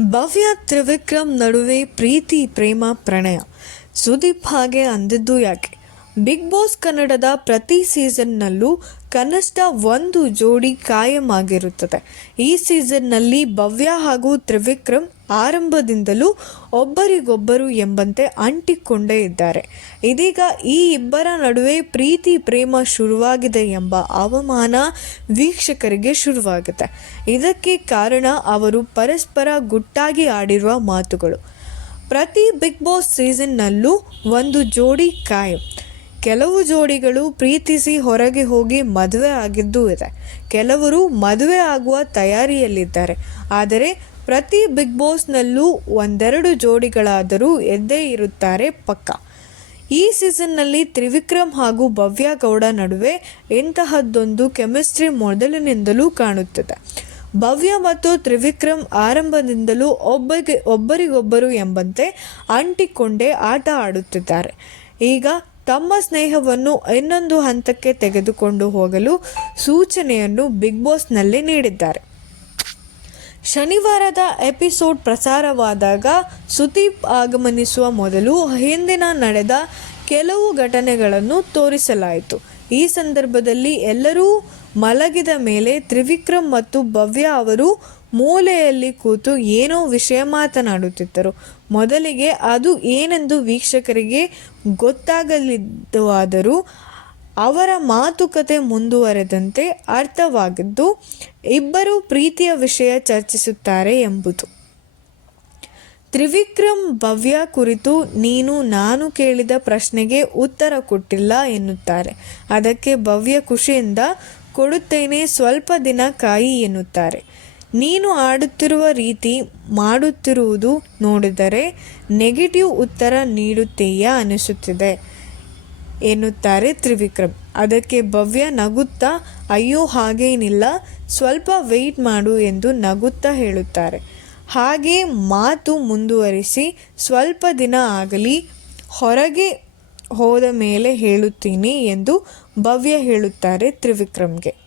ಭವ್ಯ ತ್ರಿವಿಕ್ರಮ್ ನಡುವೆ ಪ್ರೀತಿ ಪ್ರೇಮ ಪ್ರಣಯ. ಸುದೀಪ್ ಹಾಗೆ ಅಂದಿದ್ದು ಯಾಕೆ? ಬಿಗ್ ಬಾಸ್ ಕನ್ನಡದ ಪ್ರತಿ ಸೀಸನ್ನಲ್ಲೂ ಕನಿಷ್ಠ ಒಂದು ಜೋಡಿ ಕಾಯಂ ಆಗಿರುತ್ತದೆ. ಈ ಸೀಸನ್ನಲ್ಲಿ ಭವ್ಯ ಹಾಗೂ ತ್ರಿವಿಕ್ರಮ್ ಆರಂಭದಿಂದಲೂ ಒಬ್ಬರಿಗೊಬ್ಬರು ಎಂಬಂತೆ ಅಂಟಿಕೊಂಡೇ ಇದ್ದಾರೆ. ಇದೀಗ ಈ ಇಬ್ಬರ ನಡುವೆ ಪ್ರೀತಿ ಪ್ರೇಮ ಶುರುವಾಗಿದೆ ಎಂಬ ಅವಮಾನ ವೀಕ್ಷಕರಿಗೆ ಶುರುವಾಗಿದೆ. ಇದಕ್ಕೆ ಕಾರಣ ಅವರು ಪರಸ್ಪರ ಗುಟ್ಟಾಗಿ ಆಡಿರುವ ಮಾತುಗಳು. ಪ್ರತಿ ಬಿಗ್ ಬಾಸ್ ಸೀಸನ್ನಲ್ಲೂ ಒಂದು ಜೋಡಿ ಕಾಯಂ. ಕೆಲವು ಜೋಡಿಗಳು ಪ್ರೀತಿಸಿ ಹೊರಗೆ ಹೋಗಿ ಮದುವೆ ಆಗಿದ್ದೂ ಇದೆ. ಕೆಲವರು ಮದುವೆ ಆಗುವ ತಯಾರಿಯಲ್ಲಿದ್ದಾರೆ. ಆದರೆ ಪ್ರತಿ ಬಿಗ್ ಬಾಸ್ನಲ್ಲೂ ಒಂದೆರಡು ಜೋಡಿಗಳಾದರೂ ಎದ್ದೇ ಇರುತ್ತಾರೆ ಪಕ್ಕ. ಈ ಸೀಸನ್ನಲ್ಲಿ ತ್ರಿವಿಕ್ರಮ್ ಹಾಗೂ ಭವ್ಯ ಗೌಡ ನಡುವೆ ಇಂತಹದ್ದೊಂದು ಕೆಮಿಸ್ಟ್ರಿ ಮೊದಲಿನಿಂದಲೂ ಕಾಣುತ್ತದೆ. ಭವ್ಯ ಮತ್ತು ತ್ರಿವಿಕ್ರಮ್ ಆರಂಭದಿಂದಲೂ ಒಬ್ಬರಿಗೊಬ್ಬರು ಎಂಬಂತೆ ಅಂಟಿಕೊಂಡೇ ಆಟ ಆಡುತ್ತಿದ್ದಾರೆ. ಈಗ ತಮ್ಮ ಸ್ನೇಹವನ್ನು ಇನ್ನೊಂದು ಹಂತಕ್ಕೆ ತೆಗೆದುಕೊಂಡು ಹೋಗಲು ಸೂಚನೆಯನ್ನು ಬಿಗ್ ಬಾಸ್ನಲ್ಲಿ ನೀಡಿದ್ದಾರೆ. ಶನಿವಾರದ ಎಪಿಸೋಡ್ ಪ್ರಸಾರವಾದಾಗ ಸುದೀಪ್ ಆಗಮನಿಸುವ ಮೊದಲು ಹಿಂದಿನ ನಡೆದ ಕೆಲವು ಘಟನೆಗಳನ್ನು ತೋರಿಸಲಾಯಿತು. ಈ ಸಂದರ್ಭದಲ್ಲಿ ಎಲ್ಲರೂ ಮಲಗಿದ ಮೇಲೆ ತ್ರಿವಿಕ್ರಮ್ ಮತ್ತು ಭವ್ಯ ಅವರು ಮೂಲೆಯಲ್ಲಿ ಕೂತು ಏನೋ ವಿಷಯ ಮಾತನಾಡುತ್ತಿದ್ದರು. ಮೊದಲಿಗೆ ಅದು ಏನೆಂದು ವೀಕ್ಷಕರಿಗೆ ಗೊತ್ತಾಗಲಿಲ್ಲವಾದರೂ ಅವರ ಮಾತುಕತೆ ಮುಂದುವರೆದಂತೆ ಅರ್ಥವಾಗಿದ್ದು ಇಬ್ಬರು ಪ್ರೀತಿಯ ವಿಷಯ ಚರ್ಚಿಸುತ್ತಾರೆ ಎಂಬುದು. ತ್ರಿವಿಕ್ರಮ್ ಭವ್ಯ ಕುರಿತು ನೀನು ನಾನು ಕೇಳಿದ ಪ್ರಶ್ನೆಗೆ ಉತ್ತರ ಕೊಟ್ಟಿಲ್ಲ ಎನ್ನುತ್ತಾರೆ. ಅದಕ್ಕೆ ಭವ್ಯ ಖುಷಿಯಿಂದ ಕೊಡುತ್ತೇನೆ, ಸ್ವಲ್ಪ ದಿನ ಕಾಯಿ ಎನ್ನುತ್ತಾರೆ. ನೀನು ಆಡುತ್ತಿರುವ ರೀತಿ ಮಾಡುತ್ತಿರುವುದು ನೋಡಿದರೆ ನೆಗೆಟಿವ್ ಉತ್ತರ ನೀಡುತ್ತೀಯಾ ಅನಿಸುತ್ತಿದೆ ಎನ್ನುತ್ತಾರೆ ತ್ರಿವಿಕ್ರಮ್. ಅದಕ್ಕೆ ಭವ್ಯ ನಗುತ್ತಾ ಅಯ್ಯೋ ಹಾಗೇನಿಲ್ಲ, ಸ್ವಲ್ಪ ವೆಯ್ಟ್ ಮಾಡು ಎಂದು ನಗುತ್ತಾ ಹೇಳುತ್ತಾರೆ. ಹಾಗೆ ಮಾತು ಮುಂದುವರಿಸಿ ಸ್ವಲ್ಪ ದಿನ ಆಗಲಿ, ಹೊರಗೆ ಹೋದ ಮೇಲೆ ಹೇಳುತ್ತೀನಿ ಎಂದು ಭವ್ಯ ಹೇಳುತ್ತಾರೆ ತ್ರಿವಿಕ್ರಮ್ಗೆ.